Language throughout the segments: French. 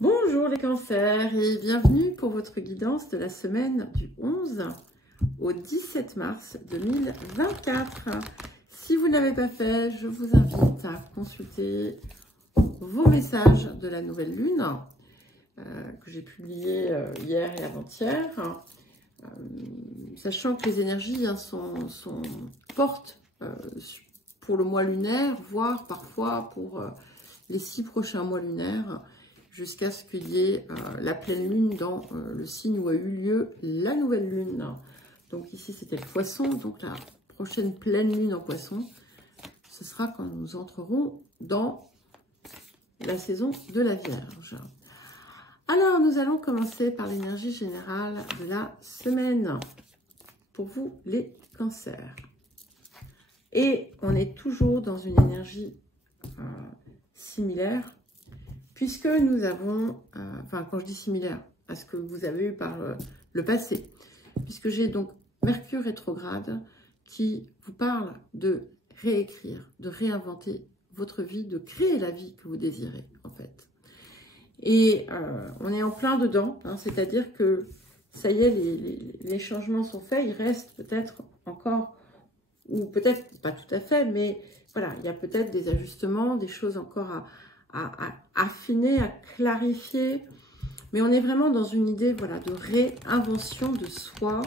Bonjour les cancers et bienvenue pour votre guidance de la semaine du 11 au 17 mars 2024. Si vous ne l'avez pas fait, je vous invite à consulter vos messages de la nouvelle lune que j'ai publié hier et avant-hier. Sachant que les énergies sont fortes pour le mois lunaire, voire parfois pour les 6 prochains mois lunaires, jusqu'à ce qu'il y ait la pleine lune dans le signe où a eu lieu la nouvelle lune. Donc ici c'était le poisson, donc la prochaine pleine lune en poisson, ce sera quand nous entrerons dans la saison de la Vierge. Alors nous allons commencer par l'énergie générale de la semaine, pour vous les cancers. Et on est toujours dans une énergie similaire, puisque nous avons, enfin quand je dis similaire à ce que vous avez eu par le passé, puisque j'ai donc Mercure rétrograde qui vous parle de réécrire, de réinventer votre vie, de créer la vie que vous désirez en fait. Et on est en plein dedans, hein, c'est-à-dire que ça y est, les changements sont faits, il reste peut-être encore, ou peut-être pas tout à fait, mais voilà, il y a peut-être des ajustements, des choses encore à affiner, à clarifier, mais on est vraiment dans une idée, voilà, de réinvention de soi,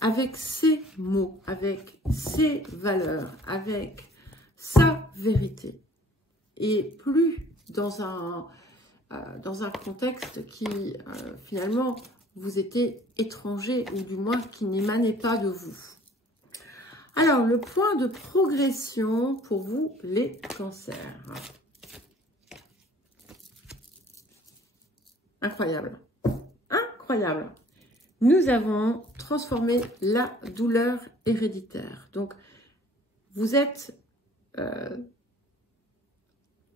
avec ses mots, avec ses valeurs, avec sa vérité, et plus dans un contexte qui finalement vous était étranger, ou du moins qui n'émanait pas de vous. Alors, le point de progression pour vous, les cancers. Incroyable. Incroyable. Nous avons transformé la douleur héréditaire. Donc, vous êtes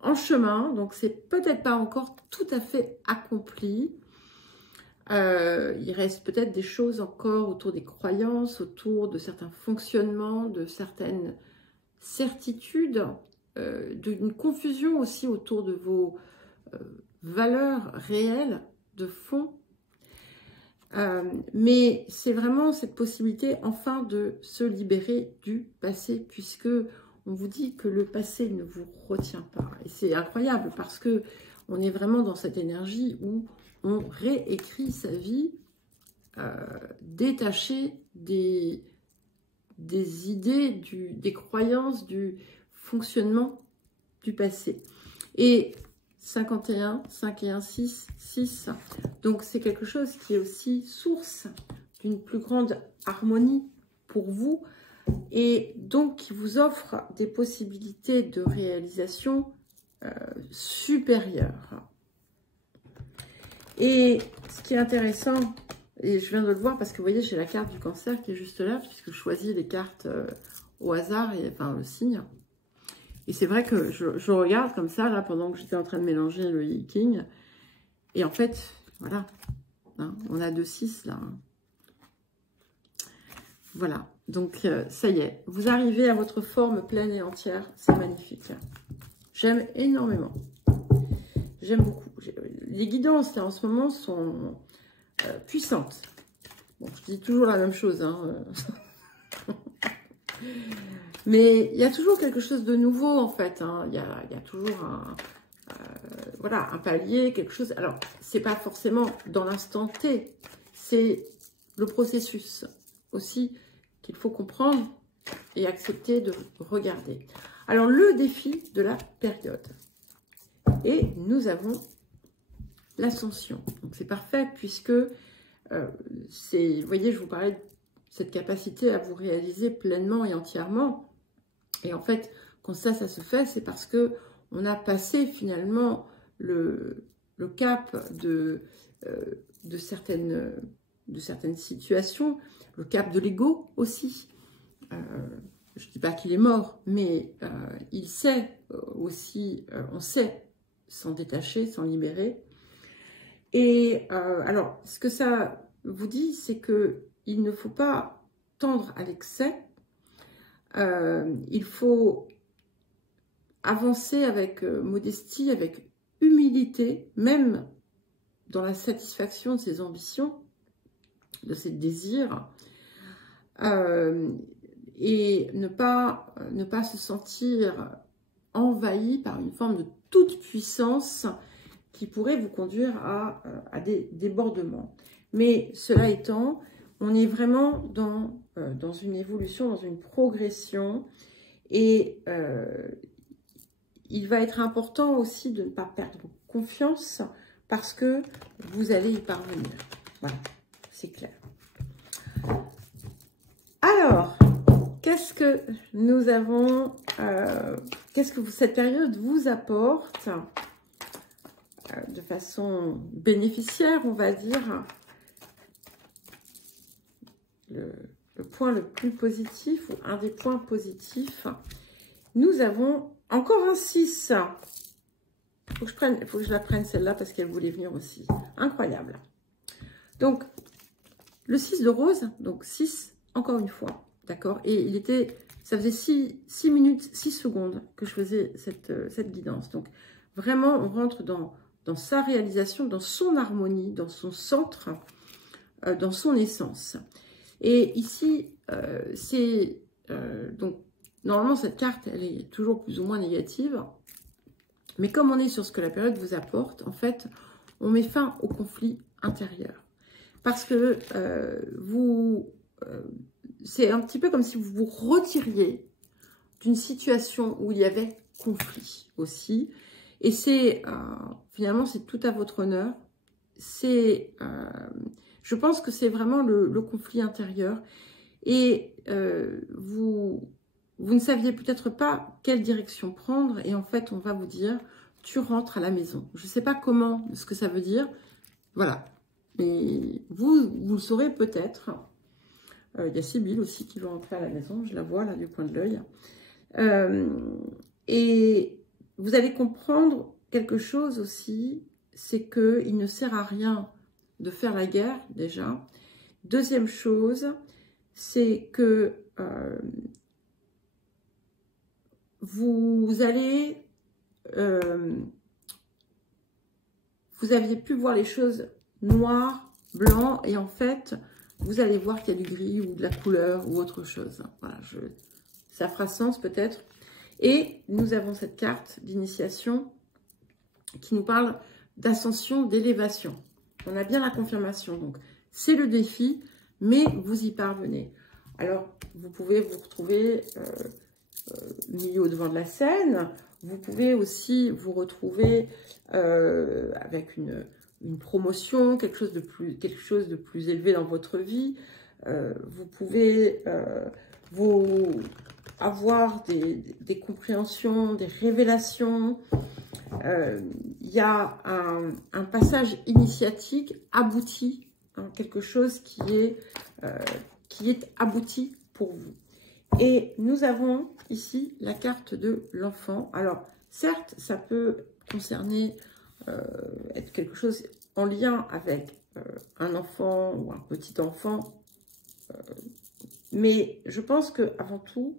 en chemin, donc c'est peut-être pas encore tout à fait accompli. Il reste peut-être des choses encore autour des croyances, autour de certains fonctionnements, de certaines certitudes, d'une confusion aussi autour de vos valeurs réelles de fond. Mais c'est vraiment cette possibilité enfin de se libérer du passé, puisque on vous dit que le passé ne vous retient pas. Et c'est incroyable parce que on est vraiment dans cette énergie où on réécrit sa vie détachée des idées, des croyances, du fonctionnement du passé. Et 51, 5 et 1, 6, 6. Donc c'est quelque chose qui est aussi source d'une plus grande harmonie pour vous, et donc qui vous offre des possibilités de réalisation supérieures. Et ce qui est intéressant, et je viens de le voir parce que vous voyez, j'ai la carte du cancer qui est juste là, puisque je choisis les cartes au hasard, et enfin le signe. Et c'est vrai que je regarde comme ça, là, pendant que j'étais en train de mélanger le Yi-King. Et en fait, voilà, hein, on a 2-6 là. Hein. Voilà, donc ça y est, vous arrivez à votre forme pleine et entière, c'est magnifique. J'aime énormément, j'aime beaucoup. Les guidances là en ce moment sont puissantes. Bon, je dis toujours la même chose, hein. Mais il y a toujours quelque chose de nouveau en fait, hein. Il y a toujours voilà, un palier, quelque chose. Alors, c'est pas forcément dans l'instant T, c'est le processus aussi qu'il faut comprendre et accepter de regarder. Alors, le défi de la période. Et nous avons l'ascension. Donc, c'est parfait puisque, vous voyez, je vous parlais de cette capacité à vous réaliser pleinement et entièrement. Et en fait, quand ça se fait, c'est parce que on a passé finalement le cap de certaines situations, le cap de l'ego aussi. Je ne dis pas qu'il est mort, mais il sait aussi, on sait s'en détacher, s'en libérer. Et alors, ce que ça vous dit, c'est qu'il ne faut pas tendre à l'excès. Il faut avancer avec modestie, avec humilité, même dans la satisfaction de ses ambitions, de ses désirs, et ne pas se sentir envahi par une forme de toute puissance qui pourrait vous conduire à des débordements. Mais cela étant, on est vraiment dans une évolution, dans une progression, et il va être important aussi de ne pas perdre confiance parce que vous allez y parvenir. Voilà, c'est clair. Alors, qu'est-ce que nous avons, qu'est-ce que cette période vous apporte de façon bénéficiaire, on va dire. Le point le plus positif, ou un des points positifs, nous avons encore un 6. Faut que je la prenne celle-là parce qu'elle voulait venir aussi. Incroyable. Donc, le 6 de rose, donc 6, encore une fois, d'accord. Et ça faisait 6 minutes, 6 secondes que je faisais cette guidance. Donc, vraiment, on rentre dans sa réalisation, dans son harmonie, dans son centre, dans son essence. Et ici, donc, normalement, cette carte, elle est toujours plus ou moins négative. Mais comme on est sur ce que la période vous apporte, en fait, on met fin au conflit intérieur. Parce que c'est un petit peu comme si vous vous retiriez d'une situation où il y avait conflit aussi. Et finalement, c'est tout à votre honneur. Je pense que c'est vraiment le conflit intérieur. Et vous ne saviez peut-être pas quelle direction prendre. Et en fait, on va vous dire, tu rentres à la maison. Je ne sais pas comment, ce que ça veut dire. Voilà. Mais vous le saurez peut-être. Il y a Sybille aussi qui va rentrer à la maison. Je la vois là du coin de l'œil. Et vous allez comprendre quelque chose aussi. C'est qu'il ne sert à rien de faire la guerre déjà. Deuxième chose, c'est que vous aviez pu voir les choses noires, blancs, et en fait, vous allez voir qu'il y a du gris ou de la couleur ou autre chose. Voilà, ça fera sens peut-être. Et nous avons cette carte d'initiation qui nous parle d'ascension, d'élévation. On a bien la confirmation. Donc, c'est le défi, mais vous y parvenez. Alors, vous pouvez vous retrouver mis au devant de la scène. Vous pouvez aussi vous retrouver avec une promotion, quelque chose de plus élevé dans votre vie. Vous pouvez avoir des compréhensions, des révélations. Il y a un passage initiatique abouti, hein, quelque chose qui est abouti pour vous. Et nous avons ici la carte de l'enfant. Alors, certes, ça peut concerner, être quelque chose en lien avec un enfant ou un petit enfant. Mais je pense qu'avant tout,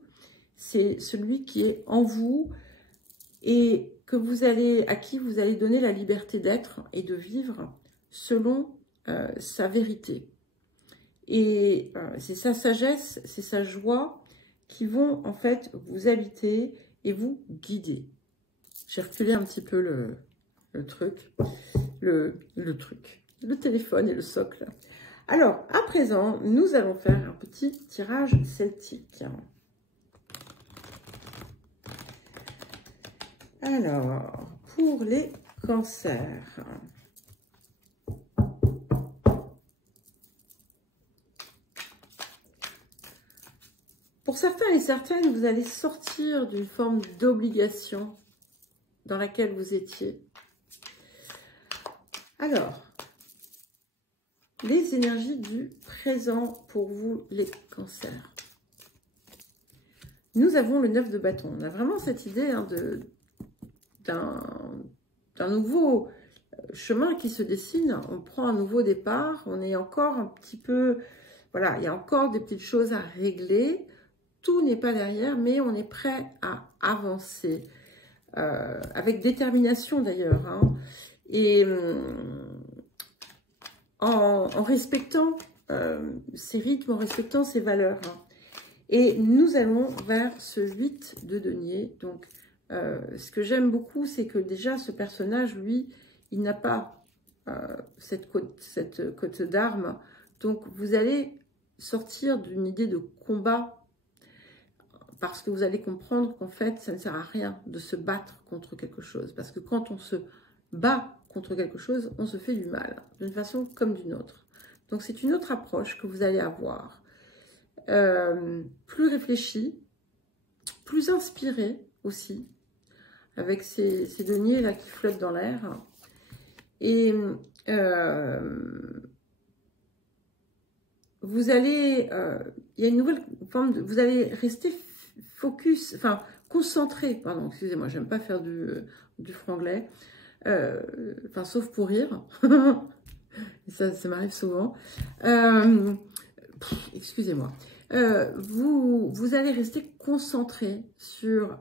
c'est celui qui est en vous et à qui vous allez donner la liberté d'être et de vivre selon sa vérité. Et c'est sa sagesse, c'est sa joie qui vont en fait vous habiter et vous guider. J'ai reculé un petit peu le téléphone et le socle. Alors, à présent, nous allons faire un petit tirage celtique. Alors, pour les cancers. Pour certains et certaines, vous allez sortir d'une forme d'obligation dans laquelle vous étiez. Alors, les énergies du présent pour vous, les cancers. Nous avons le 9 de bâton. On a vraiment cette idée hein, d'un nouveau chemin qui se dessine. On prend un nouveau départ. On est encore un petit peu... Voilà, il y a encore des petites choses à régler. Tout n'est pas derrière, mais on est prêt à avancer. Avec détermination d'ailleurs. Hein. Et en respectant ses rythmes, en respectant ses valeurs. Hein. Et nous allons vers ce 8 de denier. Donc, ce que j'aime beaucoup, c'est que déjà, ce personnage, lui, il n'a pas cette cote d'armes. Donc, vous allez sortir d'une idée de combat parce que vous allez comprendre qu'en fait, ça ne sert à rien de se battre contre quelque chose. Parce que quand on se bat contre quelque chose, on se fait du mal, d'une façon comme d'une autre. Donc, c'est une autre approche que vous allez avoir. Plus réfléchie, plus inspirée aussi, avec ces deniers-là qui flottent dans l'air. Et vous allez, il y a une nouvelle forme de, vous allez rester focus, enfin concentré, pardon, excusez-moi, j'aime pas faire du franglais, enfin sauf pour rire, ça m'arrive souvent, excusez-moi, vous allez rester concentré sur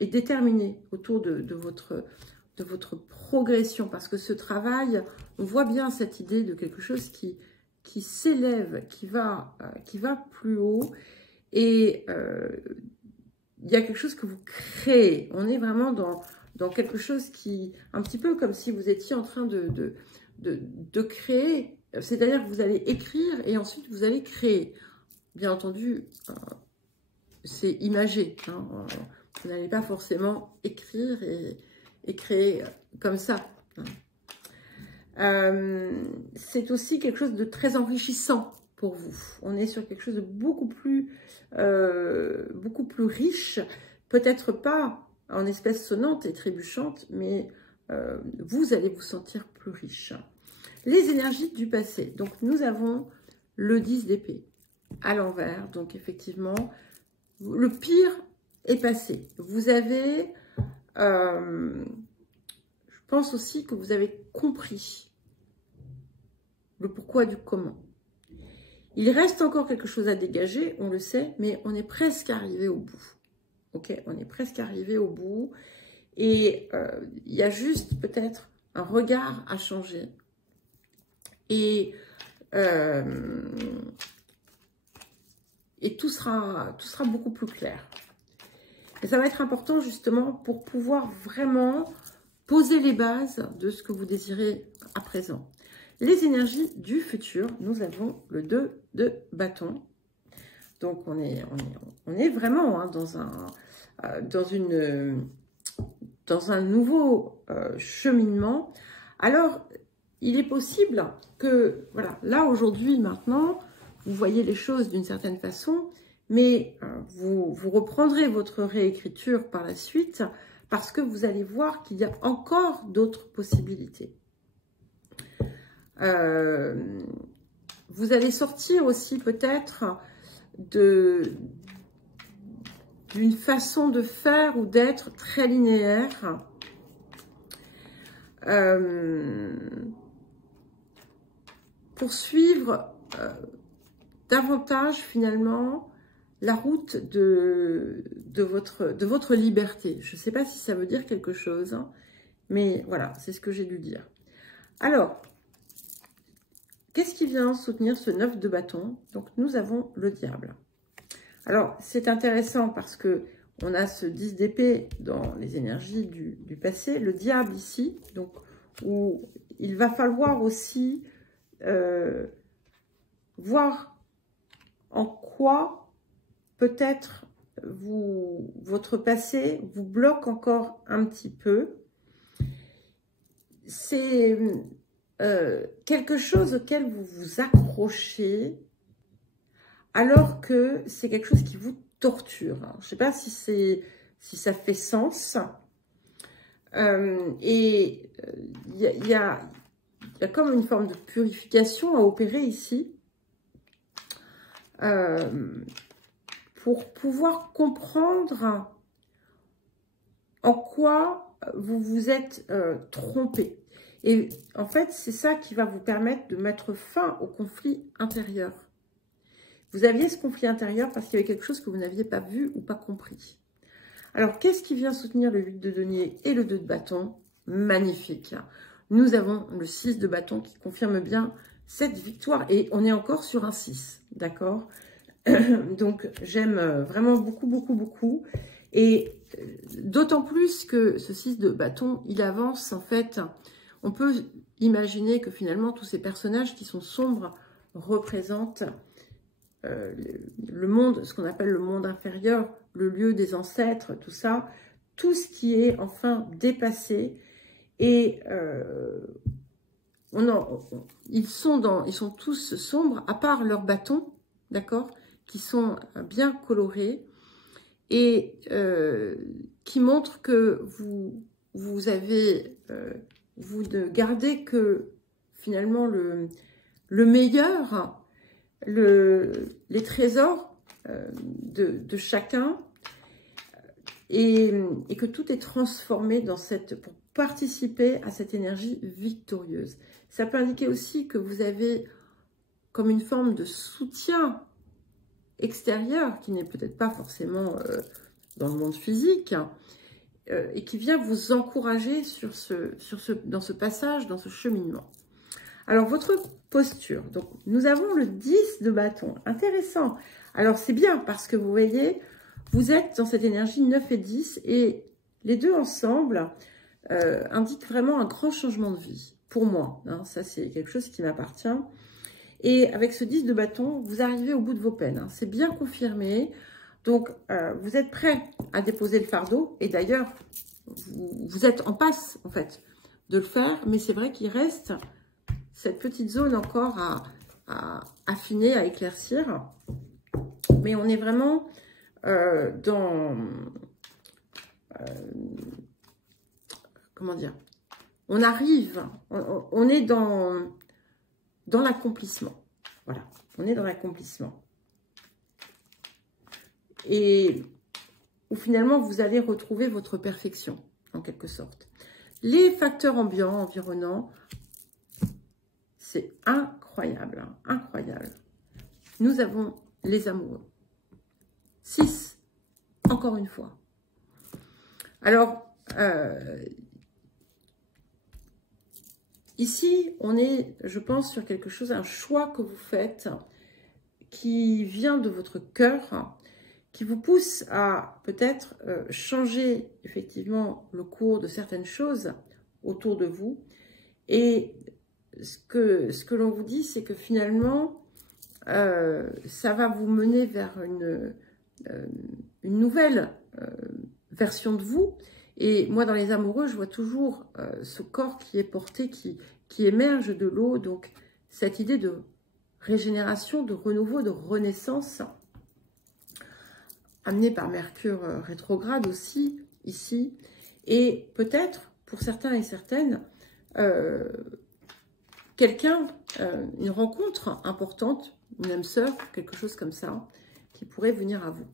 et déterminé autour de votre progression, parce que ce travail, on voit bien cette idée de quelque chose qui s'élève, qui va plus haut, et il y a quelque chose que vous créez. On est vraiment dans quelque chose qui, un petit peu comme si vous étiez en train de créer, c'est-à-dire que vous allez écrire et ensuite vous allez créer. Bien entendu, c'est imagé, hein, vous n'allez pas forcément écrire et créer comme ça. C'est aussi quelque chose de très enrichissant pour vous. On est sur quelque chose de beaucoup plus riche, peut-être pas en espèces sonnantes et trébuchantes, mais vous allez vous sentir plus riche. Les énergies du passé. Donc, nous avons le 10 d'épée à l'envers. Donc, effectivement, le pire est passé. Vous avez... je pense aussi que vous avez compris le pourquoi du comment. Il reste encore quelque chose à dégager, on le sait, mais on est presque arrivé au bout. Ok, on est presque arrivé au bout. Et il y a juste peut-être un regard à changer. Et tout sera beaucoup plus clair. Et ça va être important justement pour pouvoir vraiment poser les bases de ce que vous désirez à présent. Les énergies du futur, nous avons le 2 de bâton. Donc, on est vraiment hein, dans un nouveau cheminement. Alors, il est possible que, voilà, là, aujourd'hui, maintenant, vous voyez les choses d'une certaine façon, mais vous reprendrez votre réécriture par la suite parce que vous allez voir qu'il y a encore d'autres possibilités. Vous allez sortir aussi peut-être d'une façon de faire ou d'être très linéaire. Pour suivre davantage finalement la route de votre liberté. Je ne sais pas si ça veut dire quelque chose, hein, mais voilà, c'est ce que j'ai dû dire. Alors, qu'est-ce qui vient soutenir ce 9 de bâton? Donc, nous avons le diable. Alors, c'est intéressant parce que on a ce 10 d'épée dans les énergies du passé. Le diable ici, donc, où il va falloir aussi voir en quoi peut-être votre passé vous bloque encore un petit peu. C'est quelque chose auquel vous vous accrochez alors que c'est quelque chose qui vous torture. Alors, je ne sais pas si ça fait sens. Et il y a comme une forme de purification à opérer ici pour pouvoir comprendre en quoi vous vous êtes trompé. Et en fait, c'est ça qui va vous permettre de mettre fin au conflit intérieur. Vous aviez ce conflit intérieur parce qu'il y avait quelque chose que vous n'aviez pas vu ou pas compris. Alors, qu'est-ce qui vient soutenir le 8 de denier et le 2 de bâton? Magnifique. nous avons le 6 de bâton qui confirme bien cette victoire. Et on est encore sur un 6, d'accord? Donc, j'aime vraiment beaucoup, beaucoup, beaucoup. Et d'autant plus que ce 6 de bâton, il avance, en fait. On peut imaginer que finalement, tous ces personnages qui sont sombres représentent le monde, ce qu'on appelle le monde inférieur, le lieu des ancêtres, tout ça. Tout ce qui est enfin dépassé. Et ils sont tous sombres, à part leurs bâtons, d'accord, qui sont bien colorés et qui montrent que vous ne gardez que finalement le meilleur, les trésors de chacun et que tout est transformé dans pour participer à cette énergie victorieuse. Ça peut indiquer aussi que vous avez comme une forme de soutien extérieur, qui n'est peut-être pas forcément dans le monde physique, et qui vient vous encourager dans ce passage, dans ce cheminement. Alors, votre posture. Donc, nous avons le 10 de bâton. Intéressant. Alors, c'est bien parce que vous voyez, vous êtes dans cette énergie 9 et 10, et les deux ensemble indiquent vraiment un grand changement de vie. Pour moi, hein, ça, c'est quelque chose qui m'appartient. Et avec ce 10 de bâton, vous arrivez au bout de vos peines. Hein. C'est bien confirmé. Donc, vous êtes prêt à déposer le fardeau. Et d'ailleurs, vous êtes en passe, en fait, de le faire. Mais c'est vrai qu'il reste cette petite zone encore à affiner, à éclaircir. Mais on est vraiment comment dire? On arrive, on est dans l'accomplissement. Voilà, on est dans l'accomplissement. Et où finalement, vous allez retrouver votre perfection, en quelque sorte. Les facteurs ambiants, environnants, c'est incroyable, hein, incroyable. Nous avons les amoureux. 6, encore une fois. Alors, ici, on est, je pense, sur quelque chose, un choix que vous faites qui vient de votre cœur, qui vous pousse à peut-être changer effectivement le cours de certaines choses autour de vous. Et ce que l'on vous dit, c'est que finalement, ça va vous mener vers une nouvelle version de vous. Et moi, dans les amoureux, je vois toujours ce corps qui est porté, qui émerge de l'eau. Donc, cette idée de régénération, de renouveau, de renaissance, amenée par Mercure rétrograde aussi, ici. Et peut-être, pour certains et certaines, quelqu'un, une rencontre importante, une âme sœur, quelque chose comme ça, qui pourrait venir à vous.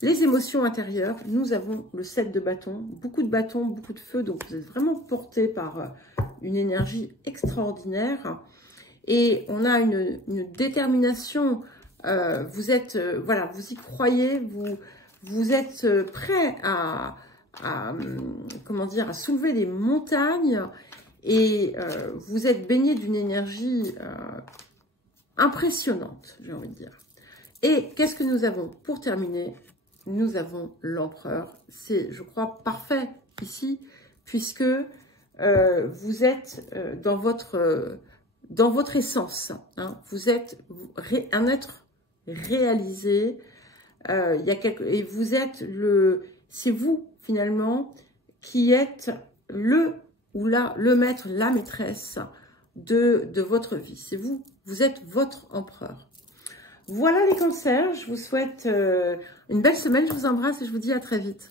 Les émotions intérieures, nous avons le 7 de bâton, beaucoup de feu, donc vous êtes vraiment porté par une énergie extraordinaire. Et on a une détermination, vous êtes, voilà, vous y croyez, vous êtes prêt comment dire, à soulever des montagnes et vous êtes baigné d'une énergie impressionnante, j'ai envie de dire. Et qu'est-ce que nous avons pour terminer? Nous avons l'empereur. C'est, je crois, parfait ici, puisque vous êtes dans votre essence. Hein. Vous êtes un être réalisé. Et vous êtes c'est vous, finalement, qui êtes le maître, la maîtresse de votre vie. C'est vous. Vous êtes votre empereur. Voilà les cancers, je vous souhaite une belle semaine, je vous embrasse et je vous dis à très vite.